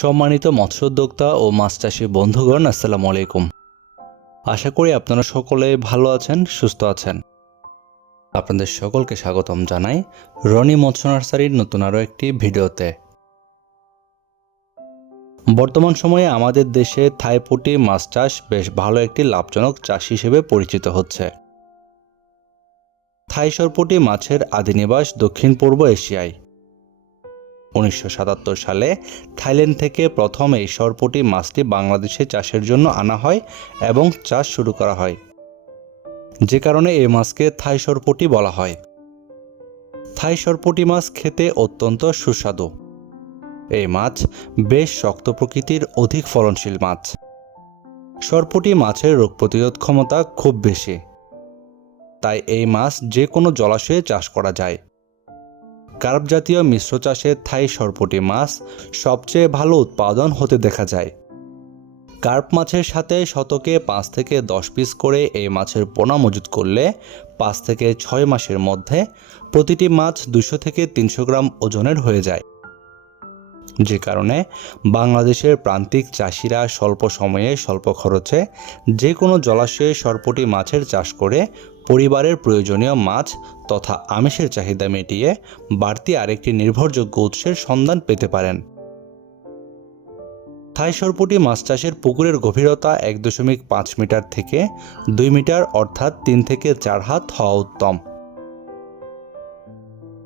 সম্মানিত মৎস্যোদ্যোক্তা ও মাছ চাষি বন্ধুগণ, আসসালামু আলাইকুম। আশা করি আপনারা সকলে ভালো আছেন, সুস্থ আছেন। আপনাদের সকলকে স্বাগতম জানাই রনি মৎস্য নার্সারির নতুন আরও একটি ভিডিওতে। বর্তমান সময়ে আমাদের দেশে থাইপুটি মাছ চাষ বেশ ভালো একটি লাভজনক চাষ হিসেবে পরিচিত হচ্ছে। থাই সরপুটি মাছের আদিনিবাস দক্ষিণ পূর্ব এশিয়ায়। উনিশশো সাতাত্তর সালে থাইল্যান্ড থেকে প্রথম এই সরপুটি মাছটি বাংলাদেশে চাষের জন্য আনা হয় এবং চাষ শুরু করা হয়। যে কারণে এই মাছকে থাই সরপুটি বলা হয়। থাই সরপুটি মাছ খেতে অত্যন্ত সুস্বাদু। এই মাছ বেশ শক্ত প্রকৃতির অধিক ফলনশীল মাছ। সরপুটি মাছের রোগ প্রতিরোধ ক্ষমতা খুব বেশি। তাই এই মাছ যে কোনো জলাশয়ে চাষ করা যায়। কার্প জাতীয় মিশ্র চাষে থাই সরপটি মাছ সবচেয়ে ভালো উৎপাদন হতে দেখা যায়। কার্প মাছের সাথে শতকে পাঁচ থেকে দশ পিস করে এই মাছের পোনা মজুত করলে পাঁচ থেকে ছয় মাসের মধ্যে প্রতিটি মাছ দুশো থেকে তিনশো গ্রাম ওজনের হয়ে যায়। যে কারণে বাংলাদেশের প্রান্তিক চাষিরা স্বল্প সময়ে, স্বল্প খরচে যে কোনো জলাশয়ে সরপুটি মাছের চাষ করে পরিবারের প্রয়োজনীয় মাছ তথা আমিষের চাহিদা মিটিয়ে বাড়তি আরেকটি নির্ভরযোগ্য উৎসের সন্ধান পেতে পারেন। থাই সরপুটি মাছ চাষের পুকুরের গভীরতা এক দশমিক পাঁচ মিটার থেকে দুই মিটার অর্থাৎ তিন থেকে চার হাত হওয়া উত্তম।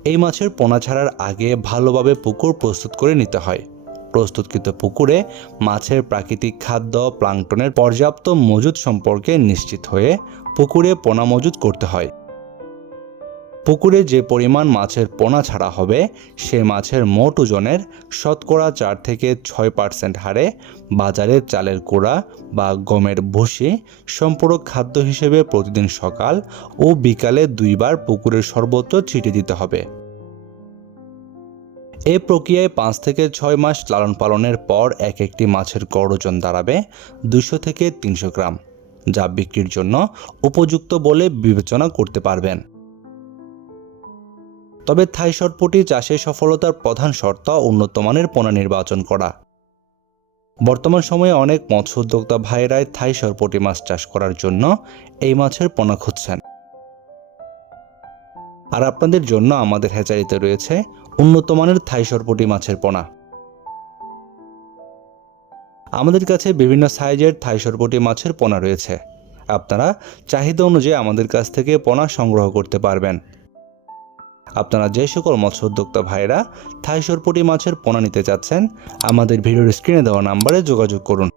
এই মাছের পোনা ছাড়ার আগে ভালোভাবে পুকুর প্রস্তুত করে নিতে হয়। প্রস্তুতকৃত পুকুরে মাছের প্রাকৃতিক খাদ্য, প্লাংটনের পর্যাপ্ত মজুদ সম্পর্কে নিশ্চিত হয়ে পুকুরে পোনা মজুদ করতে হয়। পুকুরে যে পরিমাণ মাছের পোনা ছাড়া হবে, সে মাছের মোট ওজনের শতকরা চার থেকে ছয় পার্সেন্ট হারে বাজারে চালের কোড়া বা গমের ভুসি সম্পূরক খাদ্য হিসেবে প্রতিদিন সকাল ও বিকালে দুইবার পুকুরের সর্বত্র ছিটিয়ে দিতে হবে। এ প্রক্রিয়ায় পাঁচ থেকে ছয় মাস লালন পালনের পর এক একটি মাছের গড় ওজন দাঁড়াবে দুশো থেকে তিনশো গ্রাম, যা বিক্রির জন্য উপযুক্ত বলে বিবেচনা করতে পারবেন। তবে থাই সরপুটি চাষে সফলতার প্রধান শর্ত উন্নত মানের পোনা নির্বাচন করা। বর্তমান সময়ে অনেক মৎস্য উদ্যোক্তা ভাইয়েরাই থাই সরপুটি মাছ চাষ করার জন্য এই মাছের পোনা খুঁজছেন। আর আপনাদের জন্য আমাদের হ্যাচারিতে রয়েছে উন্নত মানের থাই সরপুটি মাছের পোনা। আমাদের কাছে বিভিন্ন সাইজের থাই সরপুটি মাছের পোনা রয়েছে। আপনারা চাহিদা অনুযায়ী আমাদের কাছ থেকে পোনা সংগ্রহ করতে পারবেন। আপনারা যে সকল মৎস্য উদ্যোক্তা ভাইরা থাই সরপুটি মাছের পোনা নিতে চাচ্ছেন, আমাদের ভিডিওর স্ক্রিনে দেওয়া নাম্বারে যোগাযোগ করুন।